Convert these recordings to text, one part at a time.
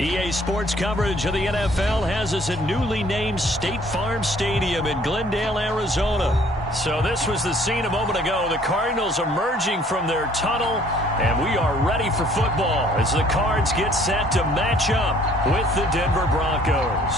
EA Sports coverage of the NFL has us at newly named State Farm Stadium in Glendale, Arizona. So this was the scene a moment ago. The Cardinals emerging from their tunnel, and we are ready for football as the Cards get set to match up with the Denver Broncos.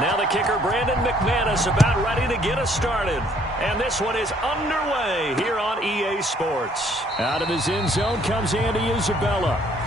Now the kicker, Brandon McManus, about ready to get us started. And this one is underway here on EA Sports. Out of his end zone comes Andy Isabella.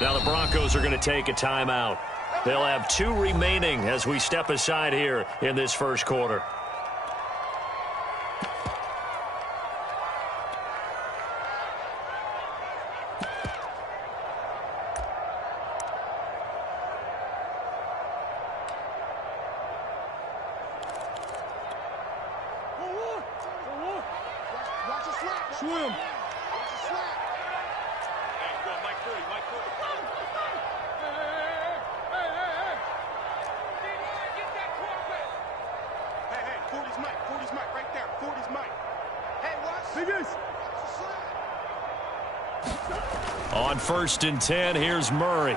Now the Broncos are going to take a timeout. They'll have 2 remaining as we step aside here in this first quarter. Swim. On 1st and 10, here's Murray.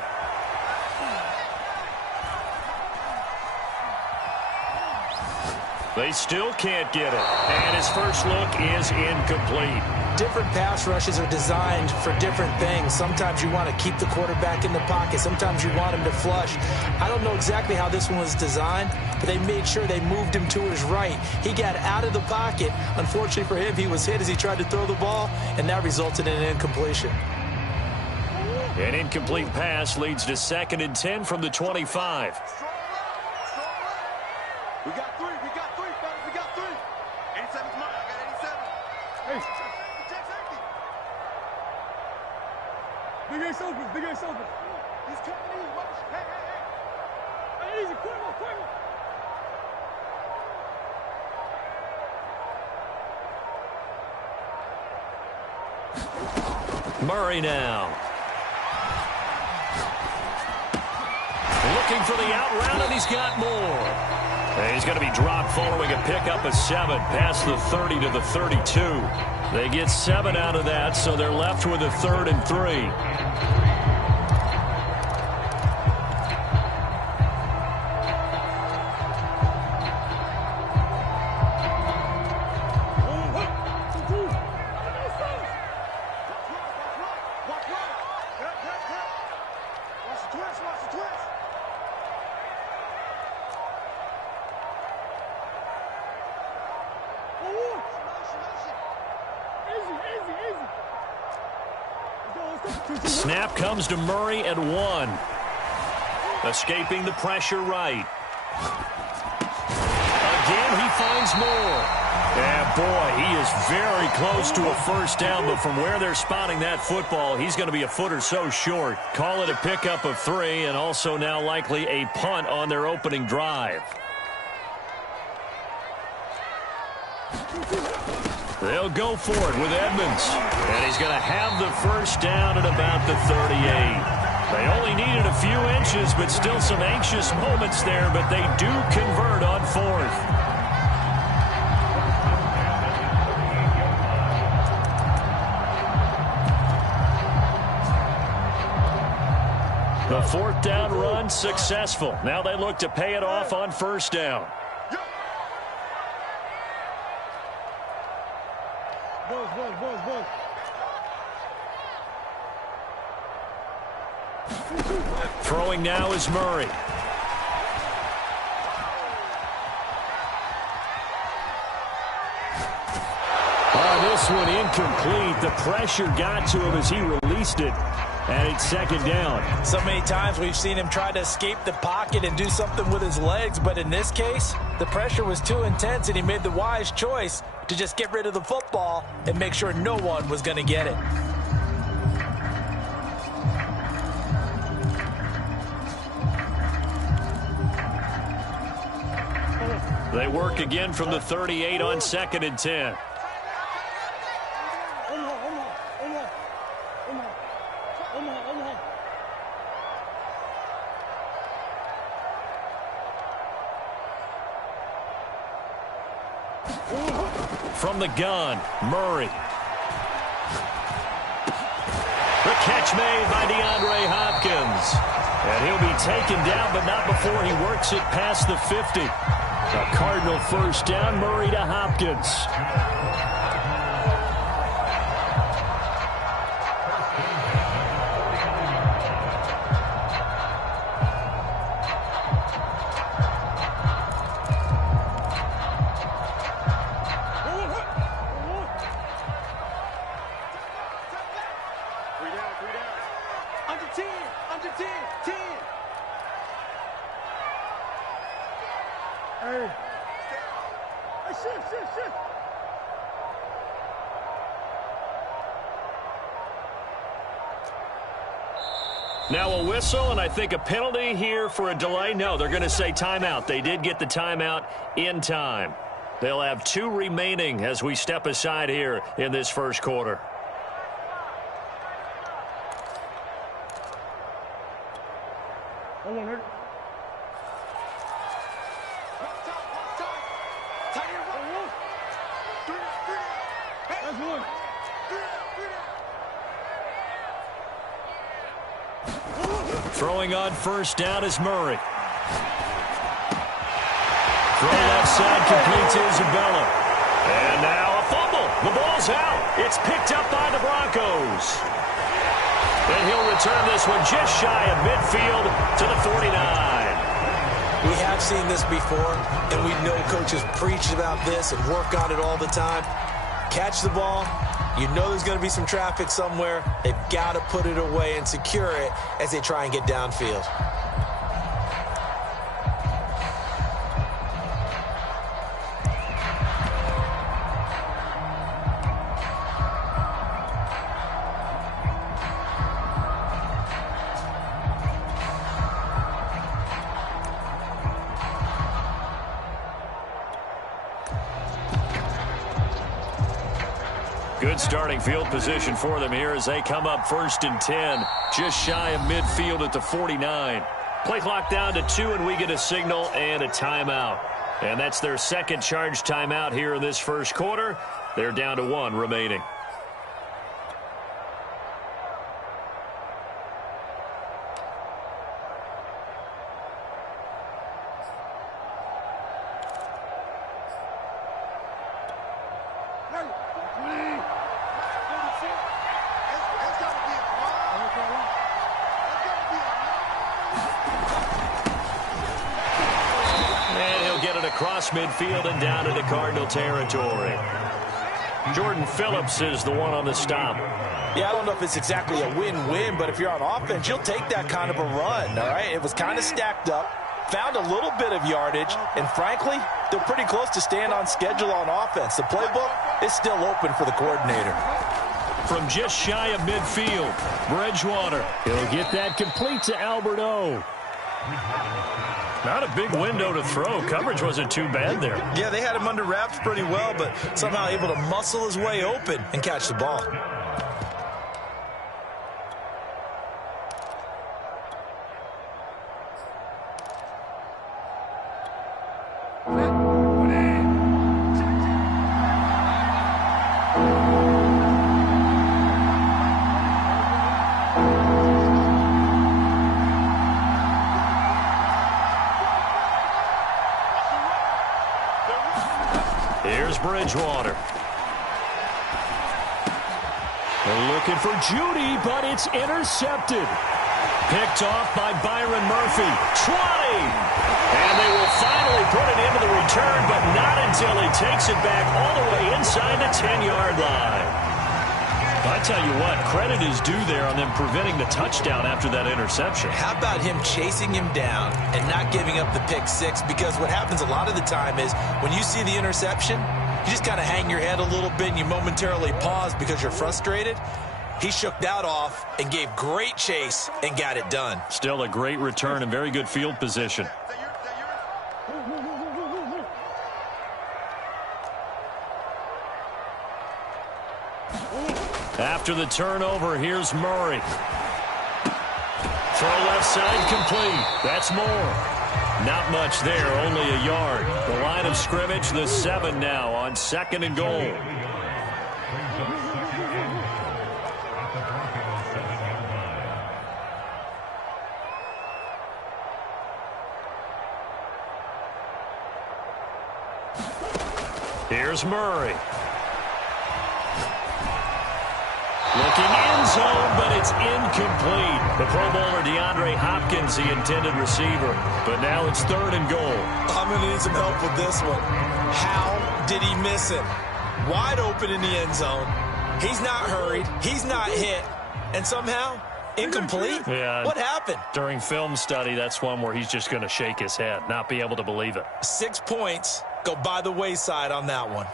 They still can't get it. And his first look is incomplete. Different pass rushes are designed for different things. Sometimes you want to keep the quarterback in the pocket. Sometimes you want him to flush. I don't know exactly how this one was designed, but they made sure they moved him to his right. He got out of the pocket. Unfortunately for him, he was hit as he tried to throw the ball, and that resulted in an incompletion. An incomplete pass leads to 2nd and 10 from the 25. We got 3, fellas, we got 3. 87's mine, I got 87. Hey. Big Ace open. He's coming in, watch. Hey, easy, quick. Murray now. Looking for the out route, and he's got more. And he's going to be dropped following a pickup of 7 past the 30 to the 32. They get 7 out of that, so they're left with a 3rd and 3. Snap comes to Murray at 1. Escaping the pressure right. Again, he finds more. And boy, he is very close to a first down, but from where they're spotting that football, he's going to be a foot or so short. Call it a pickup of 3, and also now likely a punt on their opening drive. They'll go for it with Edmonds. And he's going to have the first down at about the 38. They only needed a few inches, but still some anxious moments there, but they do convert on 4th. The 4th down run successful. Now they look to pay it off on 1st down. Buzz. Throwing now is Murray. This one incomplete. The pressure got to him as he released it. And it's second down. So many times we've seen him try to escape the pocket and do something with his legs, but in this case, the pressure was too intense and he made the wise choice to just get rid of the football and make sure no one was going to get it. They work again from the 38 on 2nd and 10. From the gun, Murray. The catch made by DeAndre Hopkins. And he'll be taken down, but not before he works it past the 50. A Cardinal first down, Murray to Hopkins. Now a whistle, and I think a penalty here for a delay. No, they're going to say timeout. They did get the timeout in time. They'll have 2 remaining as we step aside here in this first quarter. Throwing on first down is Murray. Throw left side, complete to Isabella. And now a fumble. The ball's out. It's picked up by the Broncos. And he'll return this one just shy of midfield to the 49. We have seen this before, and we know coaches preach about this and work on it all the time. Catch the ball. You know there's going to be some traffic somewhere. They've got to put it away and secure it as they try and get downfield. Good starting field position for them here as they come up 1st and 10, just shy of midfield at the 49. Play clock down to 2, and we get a signal and a timeout. And that's their second charge timeout here in this first quarter. They're down to 1 remaining. Across midfield and down into Cardinal territory. Jordan Phillips is the one on the stop. Yeah, I don't know if it's exactly a win-win, but if you're on offense, you'll take that kind of a run, all right? It was kind of stacked up, found a little bit of yardage, and frankly, they're pretty close to staying on schedule on offense. The playbook is still open for the coordinator. From just shy of midfield, Bridgewater. He'll get that complete to Albert O. Not a big window to throw. Coverage wasn't too bad there. Yeah, they had him under wraps pretty well, but somehow able to muscle his way open and catch the ball. Bridgewater. They're looking for Judy, but it's intercepted. Picked off by Byron Murphy. 20! And they will finally put it into the return, but not in until he takes it back all the way inside the 10-yard line. I tell you what, credit is due there on them preventing the touchdown after that interception. How about him chasing him down and not giving up the pick six? Because what happens a lot of the time is when you see the interception, you just kind of hang your head a little bit and you momentarily pause because you're frustrated. He shook that off and gave great chase and got it done. Still a great return and very good field position. After the turnover, here's Murray. Throw left side complete. That's more. Not much there, only a yard. The line of scrimmage, the 7 now on 2nd and goal. Here's Murray. Looking end zone, but it's incomplete. The Pro Bowler DeAndre Hopkins, the intended receiver. But now it's 3rd and goal. I'm going to need some help with this one. How did he miss it? Wide open in the end zone. He's not hurried. He's not hit. And somehow, incomplete? Yeah. What happened? During film study, that's one where he's just going to shake his head, not be able to believe it. 6 points go by the wayside on that one.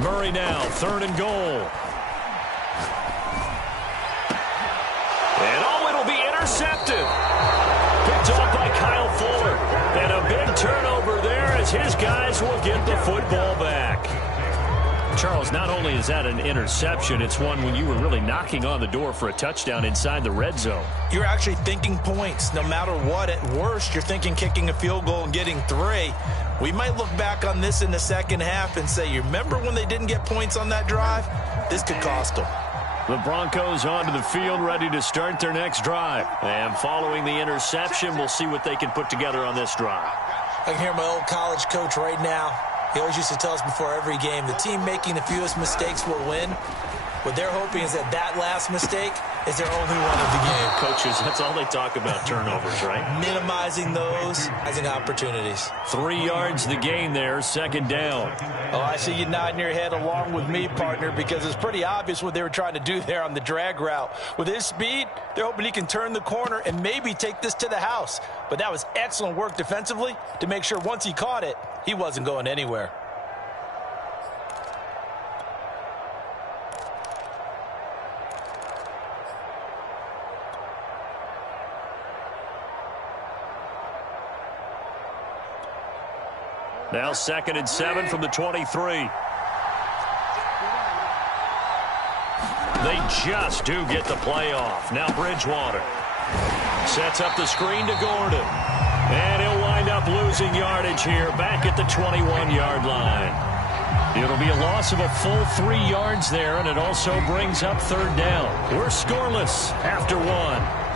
Murray now, 3rd and goal. And it'll be intercepted. Picked off by Kyle Fuller. And a big turnover there as his guys will get the football back. Charles, not only is that an interception, it's one when you were really knocking on the door for a touchdown inside the red zone. You're actually thinking points. No matter what, at worst, you're thinking kicking a field goal and getting 3. We might look back on this in the second half and say, you remember when they didn't get points on that drive? This could cost them. The Broncos onto the field, ready to start their next drive. And following the interception, we'll see what they can put together on this drive. I can hear my old college coach right now. He always used to tell us before every game, the team making the fewest mistakes will win. What they're hoping is that last mistake is their only one of the game. Coaches, that's all they talk about, turnovers, right? Minimizing those, minimizing opportunities. 3 yards the gain there, 2nd down. Oh, I see you nodding your head along with me, partner, because it's pretty obvious what they were trying to do there on the drag route. With his speed, they're hoping he can turn the corner and maybe take this to the house. But that was excellent work defensively to make sure once he caught it, he wasn't going anywhere. Now 2nd and 7 from the 23. They just do get the play off. Now Bridgewater sets up the screen to Gordon. And he'll wind up losing yardage here back at the 21-yard line. It'll be a loss of a full 3 yards there, and it also brings up 3rd down. We're scoreless after 1.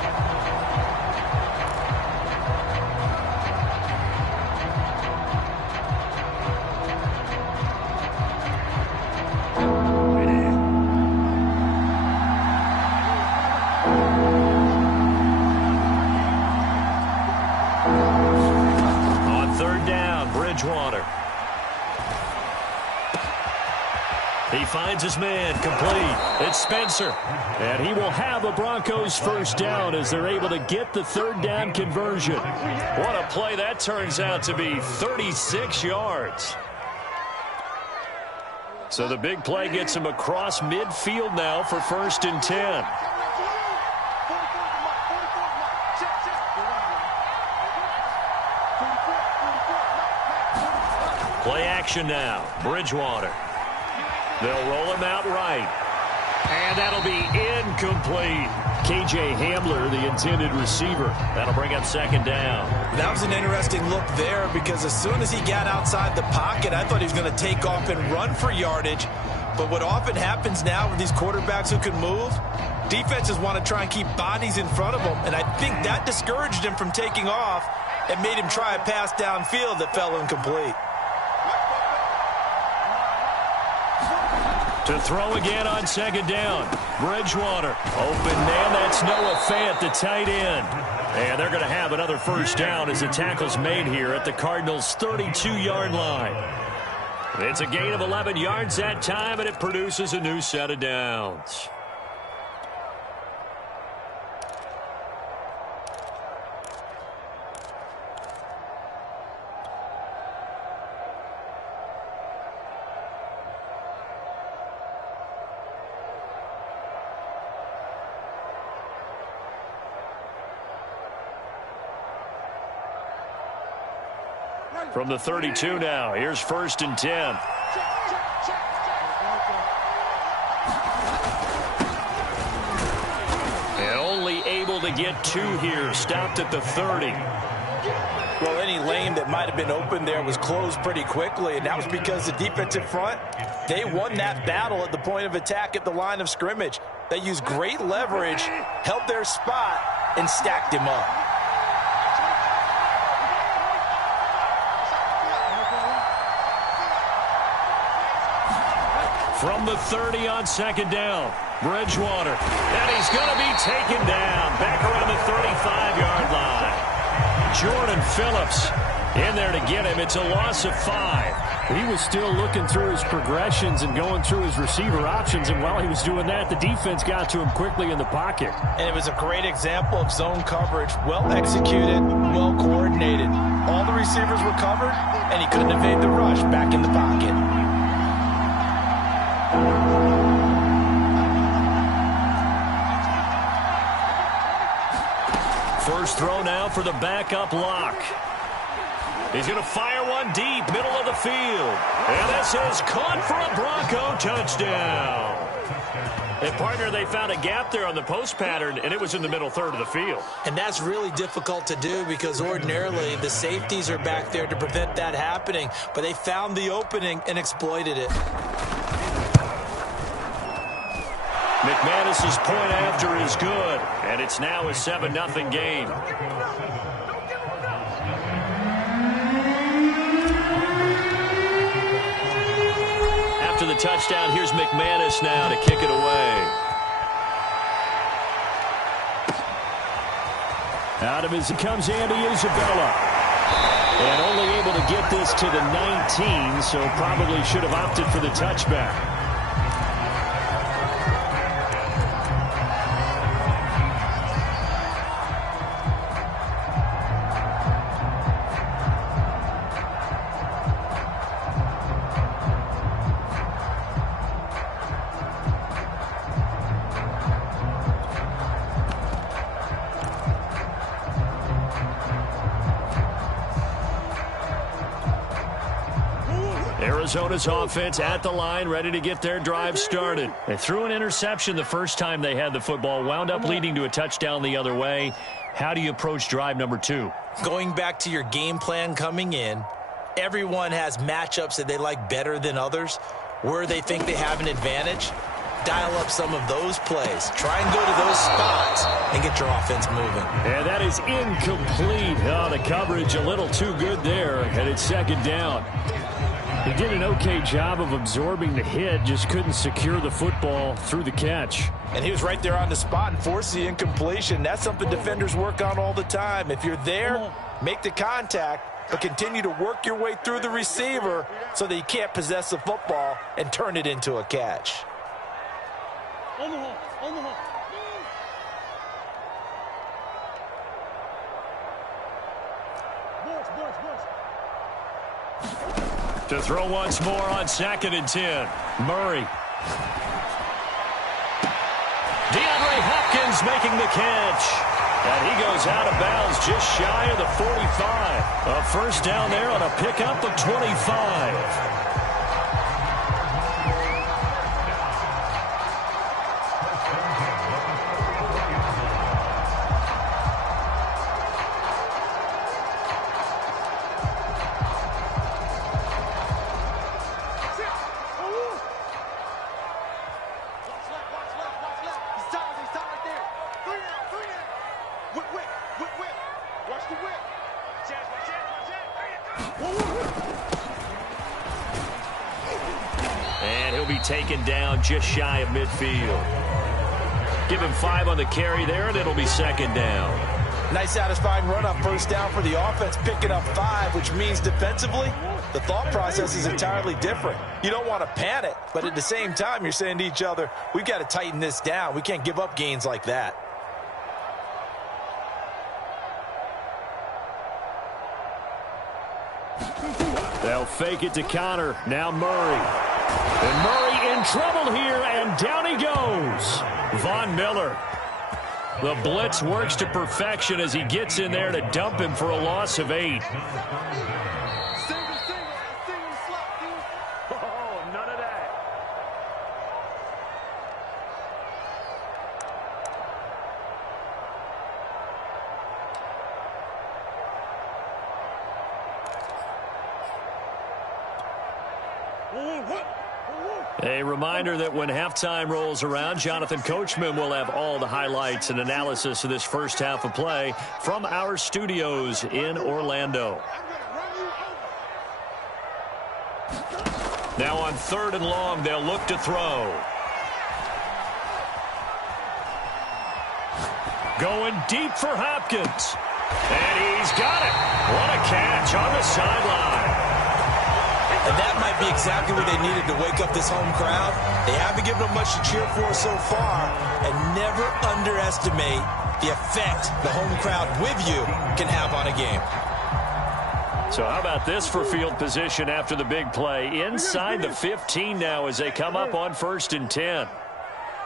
He finds his man, complete. It's Spencer. And he will have a Broncos 1st down as they're able to get the 3rd down conversion. What a play that turns out to be, 36 yards. So the big play gets him across midfield now for 1st and 10. Play action now, Bridgewater. They'll roll him out right. And that'll be incomplete. KJ Hamler, the intended receiver. That'll bring up 2nd down. That was an interesting look there because as soon as he got outside the pocket, I thought he was going to take off and run for yardage. But what often happens now with these quarterbacks who can move, defenses want to try and keep bodies in front of them. And I think that discouraged him from taking off and made him try a pass downfield that fell incomplete. To throw again on 2nd down. Bridgewater. Open man, that's Noah Fant, the tight end. And they're going to have another first down as the tackle's made here at the Cardinals' 32-yard line. It's a gain of 11 yards that time, and it produces a new set of downs. From the 32 now, here's 1st and 10. And only able to get 2 here, stopped at the 30. Well, any lane that might have been open there was closed pretty quickly, and that was because the defensive front, they won that battle at the point of attack at the line of scrimmage. They used great leverage, held their spot, and stacked him up. From the 30 on 2nd down, Bridgewater. And he's going to be taken down back around the 35-yard line. Jordan Phillips in there to get him. It's a loss of 5. He was still looking through his progressions and going through his receiver options, and while he was doing that, the defense got to him quickly in the pocket. And it was a great example of zone coverage. Well executed, well coordinated. All the receivers were covered, and he couldn't evade the rush back in the pocket. First throw now for the backup lock. He's going to fire one deep, middle of the field. And this is caught for a Bronco touchdown. And, partner, they found a gap there on the post pattern, and it was in the middle third of the field. And that's really difficult to do because ordinarily the safeties are back there to prevent that happening. But they found the opening and exploited it. McManus's point after is good, and it's now a 7-0 game. After the touchdown, here's McManus now to kick it away. Out of his comes Andy Isabella. And only able to get this to the 19, so probably should have opted for the touchback. Arizona's offense at the line, ready to get their drive started. They threw an interception the first time they had the football, wound up leading to a touchdown the other way. How do you approach drive number 2? Going back to your game plan coming in, everyone has matchups that they like better than others, where they think they have an advantage. Dial up some of those plays. Try and go to those spots and get your offense moving. And that is incomplete. Oh, the coverage a little too good there, and it's 2nd down. He did an okay job of absorbing the hit, just couldn't secure the football through the catch. And he was right there on the spot and forced the incompletion. That's something defenders work on all the time. If you're there, make the contact, but continue to work your way through the receiver so that you can't possess the football and turn it into a catch. To throw once more on 2nd and 10. Murray. DeAndre Hopkins making the catch. And he goes out of bounds just shy of the 45. A first down there on a pickup of 25. Taken down just shy of midfield. Give him 5 on the carry there, and it'll be 2nd down. Nice satisfying run on first down for the offense, picking up 5, which means defensively, the thought process is entirely different. You don't want to panic, but at the same time, you're saying to each other, we've got to tighten this down. We can't give up gains like that. They'll fake it to Connor. Now Murray. And Murray in trouble here, and down he goes. Von Miller. The blitz works to perfection as he gets in there to dump him for a loss of 8. Single slot, dude. Oh, none of that. A reminder that when halftime rolls around, Jonathan Coachman will have all the highlights and analysis of this first half of play from our studios in Orlando. Now on 3rd and long, they'll look to throw. Going deep for Hopkins. And he's got it. What a catch on the sideline. And that might be exactly what they needed to wake up this home crowd. They haven't given them much to cheer for so far. And never underestimate the effect the home crowd with you can have on a game. So how about this for field position after the big play? Inside the 15 now as they come up on 1st and 10.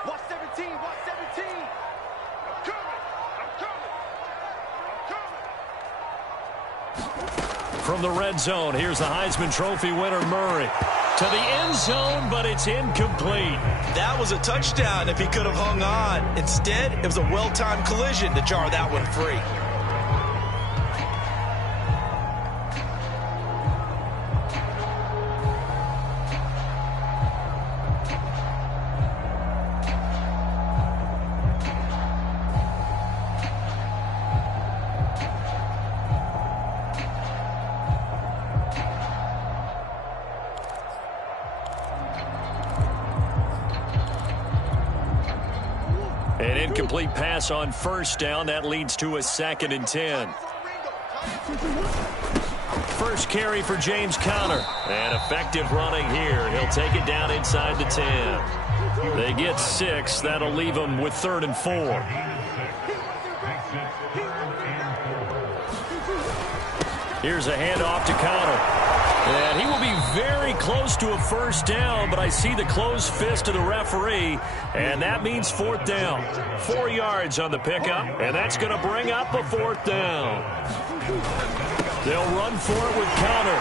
Watch 17, watch 17. I'm coming, I'm coming, I'm coming. From the red zone, here's the Heisman Trophy winner, Murray. To the end zone, but it's incomplete. That was a touchdown if he could have hung on. Instead, it was a well-timed collision to jar that one free. An incomplete pass on 1st down. That leads to a 2nd and 10. First carry for James Conner. And effective running here. He'll take it down inside the 10. They get 6. That'll leave them with 3rd and 4. Here's a handoff to Conner. And he will be very close to a 1st down, but I see the closed fist of the referee, and that means 4th down. 4 yards on the pickup, and that's going to bring up a 4th down. They'll run for it with Conner.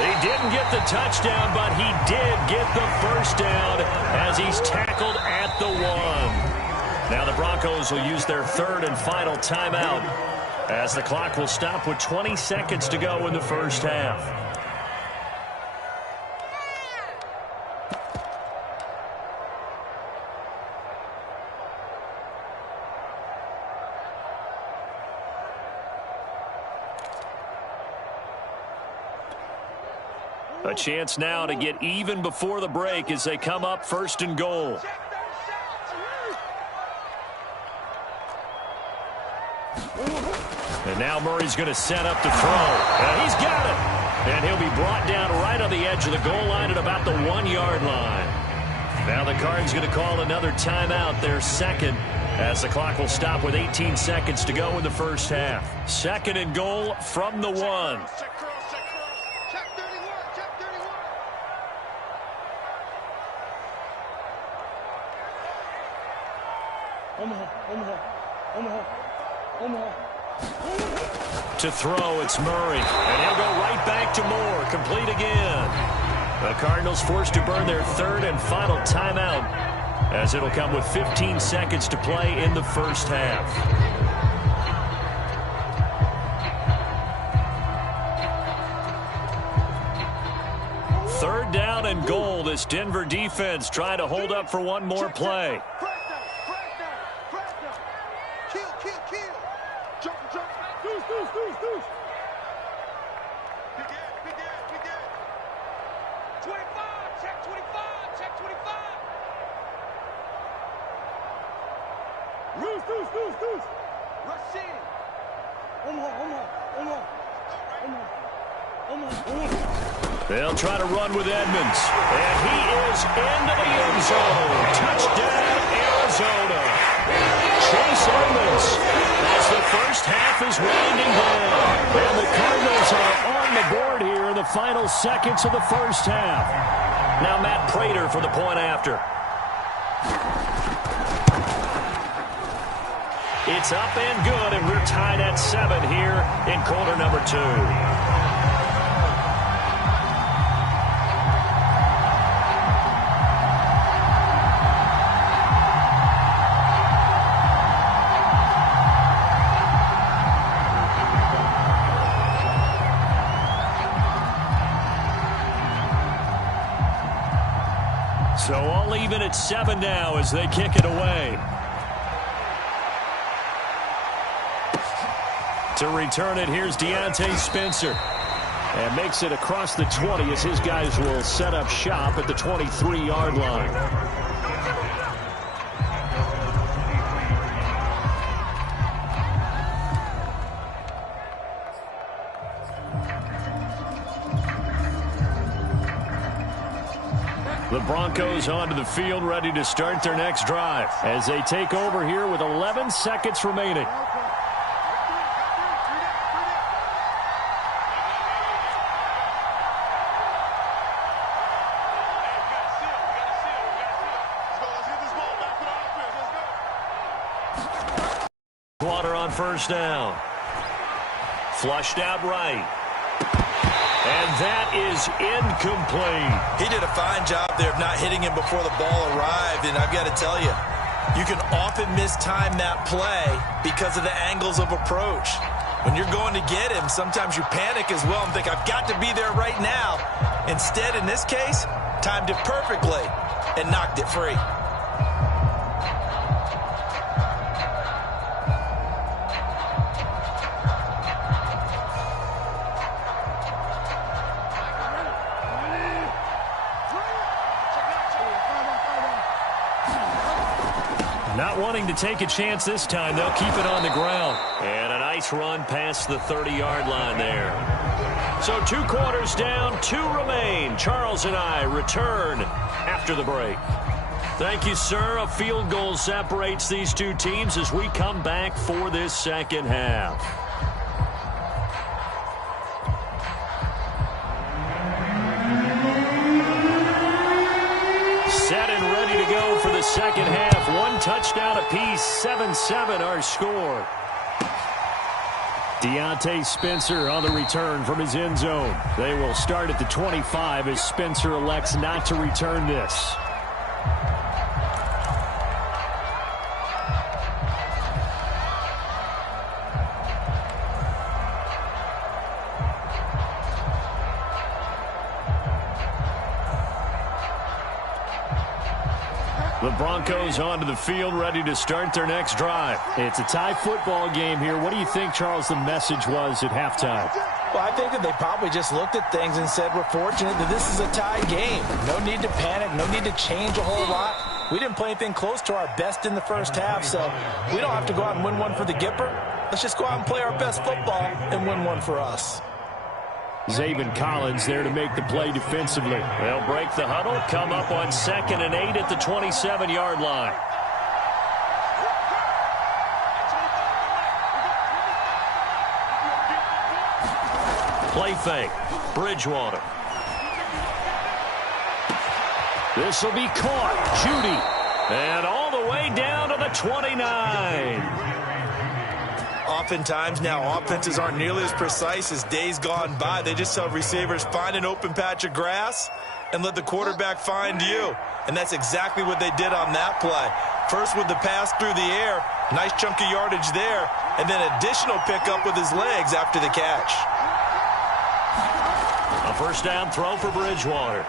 He didn't get the touchdown, but he did get the 1st down as he's tackled at the 1. Now the Broncos will use their 3rd and final timeout as the clock will stop with 20 seconds to go in the first half. A chance now to get even before the break as they come up 1st and goal. And now Murray's going to set up to throw. And he's got it. And he'll be brought down right on the edge of the goal line at about the 1-yard line. Now the Cardinals going to call another timeout, their 2nd, as the clock will stop with 18 seconds to go in the first half. 2nd and goal from the 1. To throw, it's Murray. And he'll go right back to Moore. Complete again. The Cardinals forced to burn their 3rd and final timeout as it'll come with 15 seconds to play in the first half. Third down and goal. This Denver defense trying to hold up for one more play. They'll try to run with Edmonds. And he is into the end zone. Touchdown, Arizona. Chase Edmonds as the first half is winding down. And the Cardinals are on the board here in the final seconds of the first half. Now Matt Prater for the point after. It's up and good, and we're tied at 7 here in quarter number 2. So all even at 7 now as they kick it away. To return it, here's Deontay Spencer. And makes it across the 20 as his guys will set up shop at the 23-yard line. The Broncos onto the field, ready to start their next drive as they take over here with 11 seconds remaining. Water on first down. Flushed out right. And that is incomplete. He did a fine job there of not hitting him before the ball arrived, and I've got to tell you, you can often mistime that play because of the angles of approach. When you're going to get him, sometimes you panic as well and think, I've got to be there right now. Instead, in this case, timed it perfectly and knocked it free. Not wanting to take a chance this time, they'll keep it on the ground. And a nice run past the 30-yard line there. So 2 quarters down, 2 remain. Charles and I return after the break. Thank you, sir. A field goal separates these two teams as we come back for this second half. Set and ready to go for the second half. 1 touchdown apiece, 7-7 our score. Deontay Spencer on the return from his end zone. They will start at the 25 as Spencer elects not to return this. The Broncos onto the field, ready to start their next drive. It's a tie football game here. What do you think, Charles, the message was at halftime? Well, I think that they probably just looked at things and said, we're fortunate that this is a tie game. No need to panic, no need to change a whole lot. We didn't play anything close to our best in the first half, so we don't have to go out and win one for the Gipper. Let's just go out and play our best football and win one for us. Zaven Collins there to make the play defensively. They'll break the huddle, come up on 2nd and 8 at the 27-yard line. Play fake. Bridgewater. This will be caught. Judy. And all the way down to the 29. Oftentimes now, offenses aren't nearly as precise as days gone by. They just tell receivers, find an open patch of grass and let the quarterback find you. And that's exactly what they did on that play. First with the pass through the air, nice chunk of yardage there, and then additional pickup with his legs after the catch. A first down throw for Bridgewater.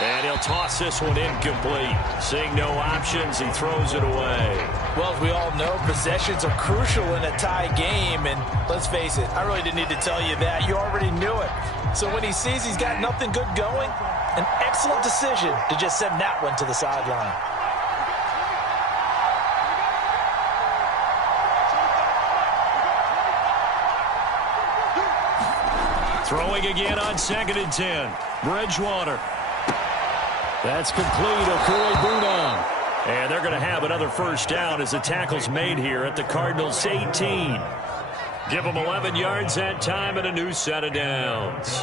And he'll toss this one incomplete. Seeing no options, he throws it away. Well, as we all know, possessions are crucial in a tie game. And let's face it, I really didn't need to tell you that. You already knew it. So when he sees he's got nothing good going, an excellent decision to just send that one to the sideline. Throwing again on 2nd and 10. Bridgewater. That's complete. Okui-Bunan. And they're going to have another first down as the tackle's made here at the Cardinals' 18. Give them 11 yards that time and a new set of downs.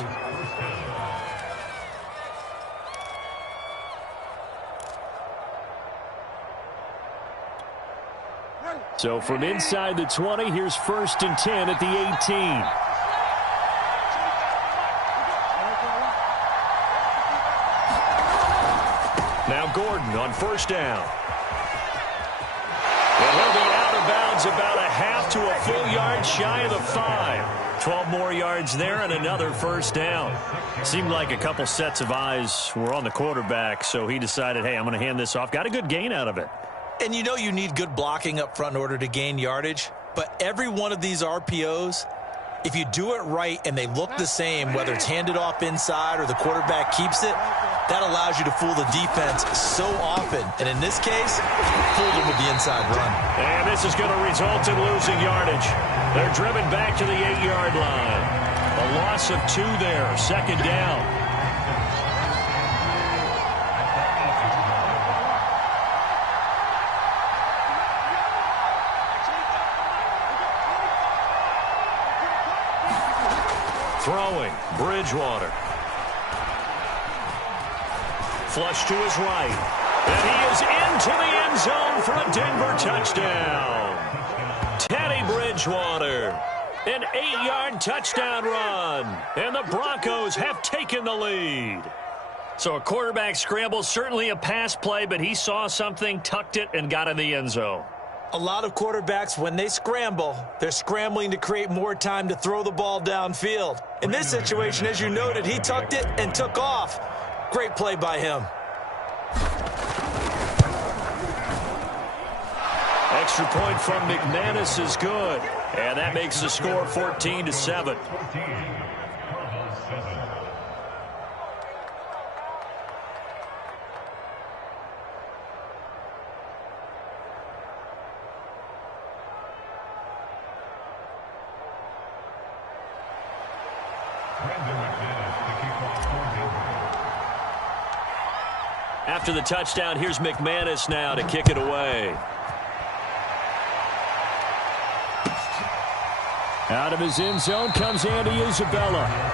So from inside the 20, here's 1st and 10 at the 18. Now Gordon on 1st down. And he'll be out of bounds about a half to a full yard shy of the 5. 12 more yards there and another first down. Seemed like a couple sets of eyes were on the quarterback, so he decided, hey, I'm going to hand this off. Got a good gain out of it. And you know you need good blocking up front in order to gain yardage, but every one of these RPOs, if you do it right and they look the same, whether it's handed off inside or the quarterback keeps it, that allows you to fool the defense so often. And in this case, fooled them with the inside run. And this is going to result in losing yardage. They're driven back to the 8-yard line. A loss of 2 there, 2nd down. Throwing, Bridgewater. Flush to his right. And he is into the end zone for a Denver touchdown. Teddy Bridgewater. An 8-yard touchdown run. And the Broncos have taken the lead. So a quarterback scramble, certainly a pass play, but he saw something, tucked it, and got in the end zone. A lot of quarterbacks, when they scramble, they're scrambling to create more time to throw the ball downfield. In this situation, as you noted, he tucked it and took off. Great play by him. Extra point from McManus is good. And that makes the score 14-7. After the touchdown, here's McManus now to kick it away. Out of his end zone comes Andy Isabella.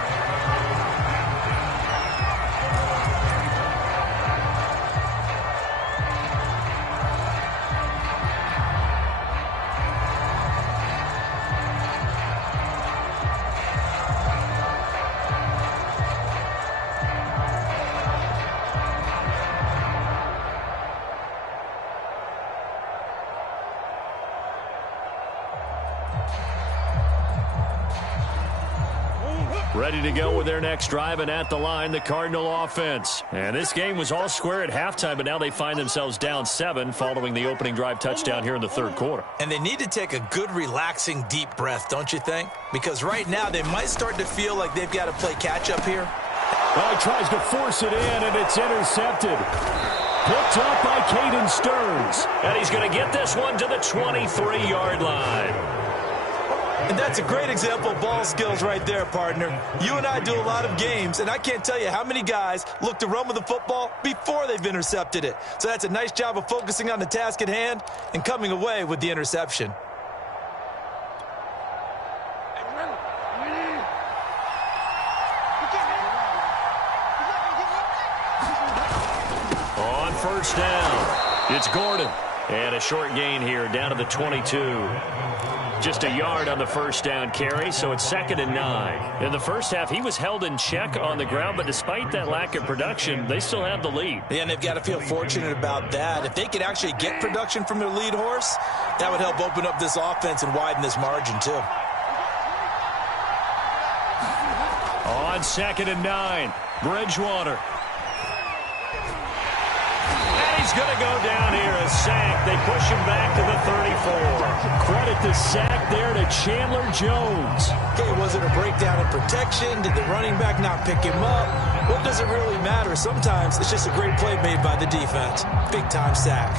Ready to go with their next drive, and at the line, the Cardinal offense. And this game was all square at halftime, but now they find themselves down 7 following the opening drive touchdown here in the 3rd quarter. And they need to take a good, relaxing, deep breath, don't you think? Because right now, they might start to feel like they've got to play catch-up here. Well, he tries to force it in, and it's intercepted. Picked up by Caden Stearns. And he's going to get this one to the 23-yard line. And that's a great example of ball skills right there, partner. You and I do a lot of games, and I can't tell you how many guys look to run with the football before they've intercepted it. So that's a nice job of focusing on the task at hand and coming away with the interception. On 1st down, it's Gordon. And a short gain here down to the 22. Just a yard on the 1st down carry, so it's 2nd and 9. In the first half, he was held in check on the ground, but despite that lack of production, they still have the lead. Yeah, and they've got to feel fortunate about that. If they could actually get production from their lead horse, that would help open up this offense and widen this margin, too. On 2nd and 9, Bridgewater. He's going to go down here, a sack. They push him back to the 34. Credit the sack there to Chandler Jones. Okay, was it a breakdown in protection? Did the running back not pick him up? What does it really matter? Sometimes it's just a great play made by the defense. Big-time sack.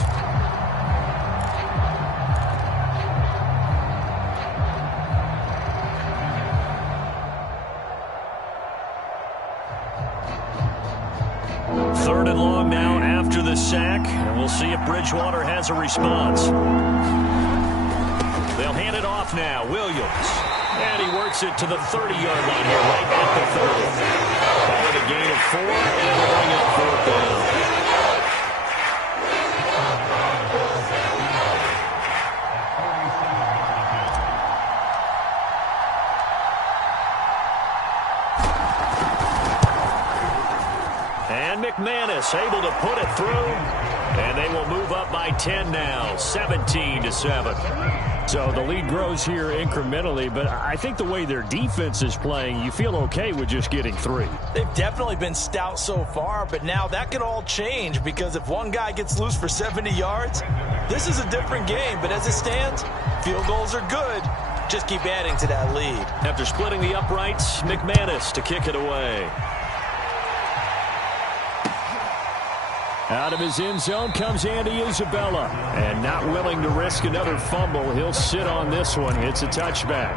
3rd and long now after the sack, and we'll see if Bridgewater has a response. They'll hand it off now. Williams. And he works it to the 30-yard line here, right at the 30. Call it a gain of 4, and we'll bring up 4th down. And McManus able to put it through, and they will move up by 10 now, 17-7. So the lead grows here incrementally, but I think the way their defense is playing, you feel okay with just getting 3. They've definitely been stout so far, but now that could all change because if one guy gets loose for 70 yards, this is a different game. But as it stands, field goals are good. Just keep adding to that lead. After splitting the uprights, McManus to kick it away. Out of his end zone comes Andy Isabella. And not willing to risk another fumble, he'll sit on this one. It's a touchback.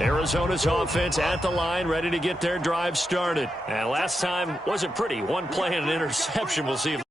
Arizona's offense at the line, ready to get their drive started. And last time wasn't pretty. One play and an interception. We'll see if